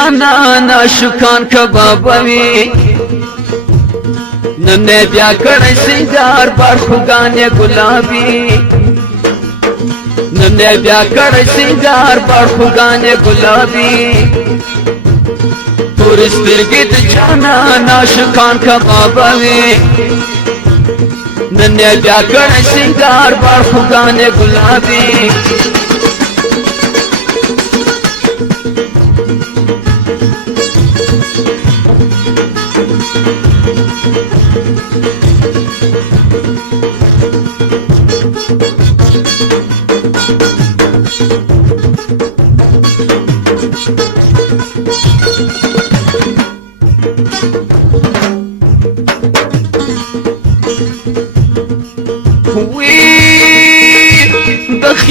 جانان عاشقان کبابوي نن بیا کړی سنگار بار خوګانې ګلابي نن بیا کړی سنگار بار خوګانې ګلابي تور سترګې د جانان عاشقان کبابوي نن بیا کړی سنگار بار خوګانې ګلابي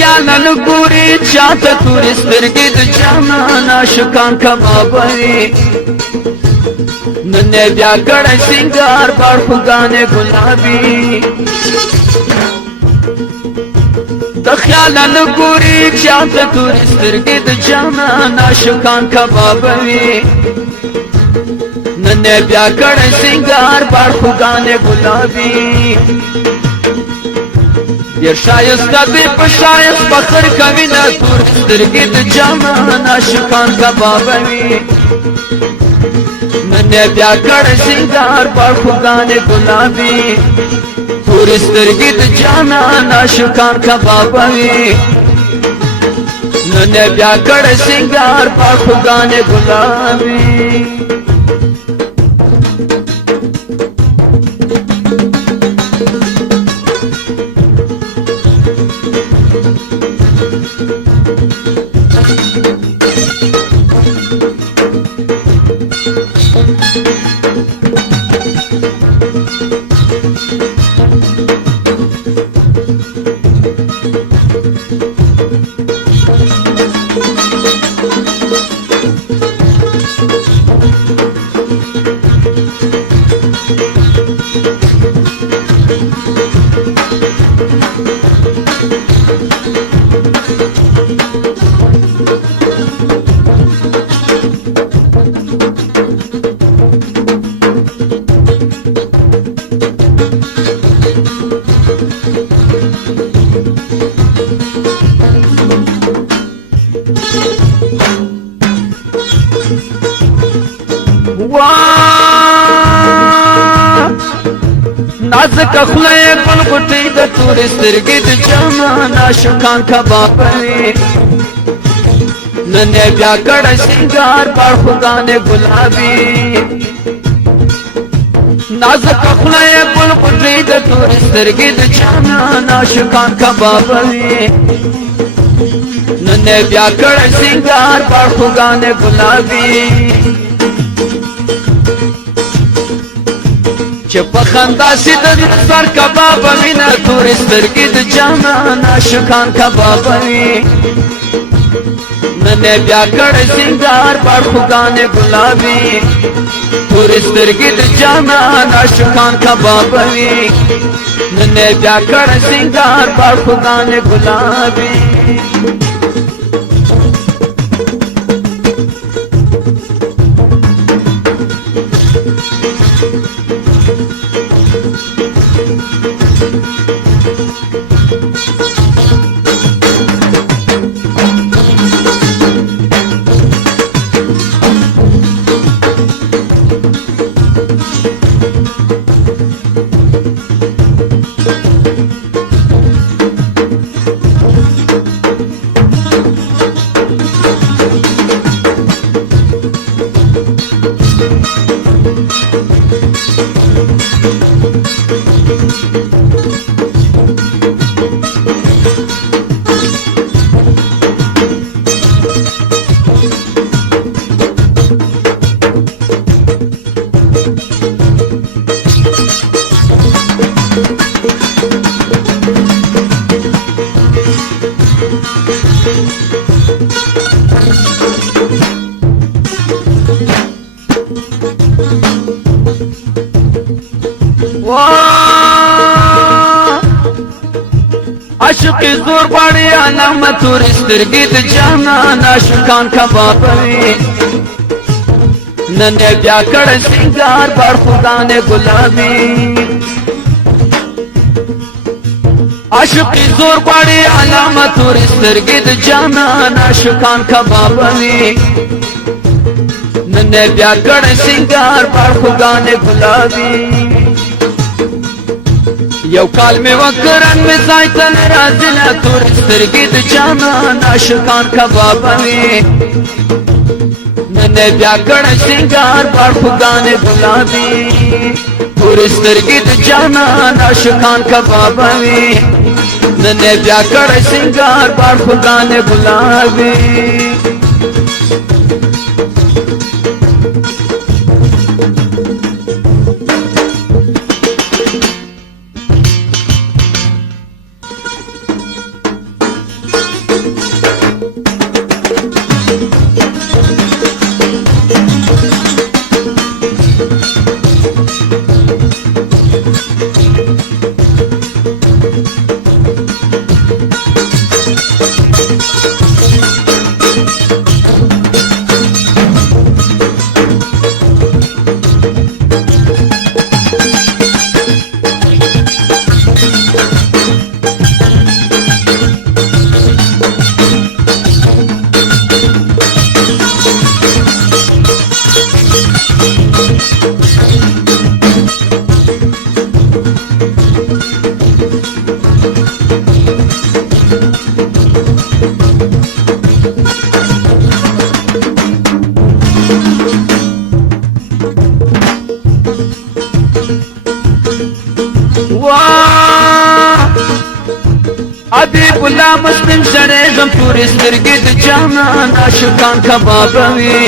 خیال نگوری چاہتا توری سترگی د جانان عاشقان کبابوي نن بیا کړی سنگار بار خوګانې ګلابي د خیال نگوری چاہتا توری سترگی د جانان عاشقان کبابوي نن بیا کړی سنگار بار خوګانې ګلابي ډېر ښایسته دی په ښایست فخر کوي نه تور سترګې د جانان عاشقان کبابوي نن بیا کړی سنگار بار خوګانې ګلابي تور سترګې د جانان عاشقان کبابوي نن بیا کړی سنگار بار خوګانې ګلابي نازک خلای گل غټی د تور سترګې د جانان عاشقان کبابوي نن بیا کړی سنگار بار خوګانې ګلابي نازک خلای گل غټی د تور سترګې د جانان عاشقان کبابوي نن بیا کړی سنگار بار خوګانې ګلابي چې په خندا سي د سر کبابوي نه تور سترګې د جانان عاشقان کبابوي نن بیا کړی سنگار بار خوګانې ګلابي تور سترګې د جانان عاشقان کبابوي نن بیا کړی سنگار بار خوګانې ګلابي عاشق زور باندې علامه تور سترګې د جانان عاشقان کبابوي نن بیا کړ سنگار پر خدانه گلابی عاشقی زور غواړي علامت ور سترګې د جانان عاشقان کبابوي نن بیا کړ سنگار پر خدانه گلابی یو کال می وکرن می زایتن رازله تور سترګې د جانان عاشقان کبابوي نن بیا کړ سنگار پر خدانه گلابی تور سترګې د جانان عاشقان کبابوي نن بیا کړ سنگار پر خدانه گلابی حبیب الله مسلم سره زم تورې سترګې د جانان عاشقان کبابوي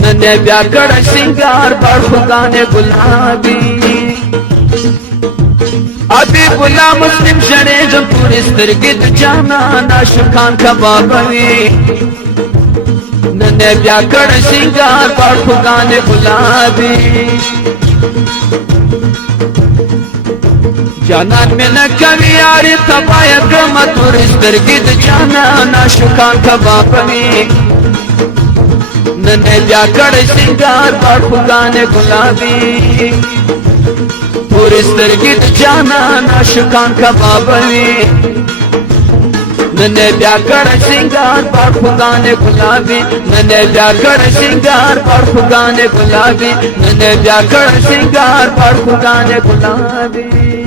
نن بیا کړ سنگار پر خدانه گلابی حبیب الله مسلم سره زم تورې سترګې د جانان عاشقان کبابوي نن بیا کړ سنگار پر خدانه گلابی جانان میں نہ کمی یاری تبایا کما تور سترګې د جانان عاشقان کبابوي نن بیا کړ سنگار پر خدانه گلابی تور سترګې د جانان عاشقان کبابوي نن بیا کړ سنگار پر خدانه گلابی نن بیا کړ سنگار پر خدانه گلابی نن بیا کړ سنگار پر خدانه گلابی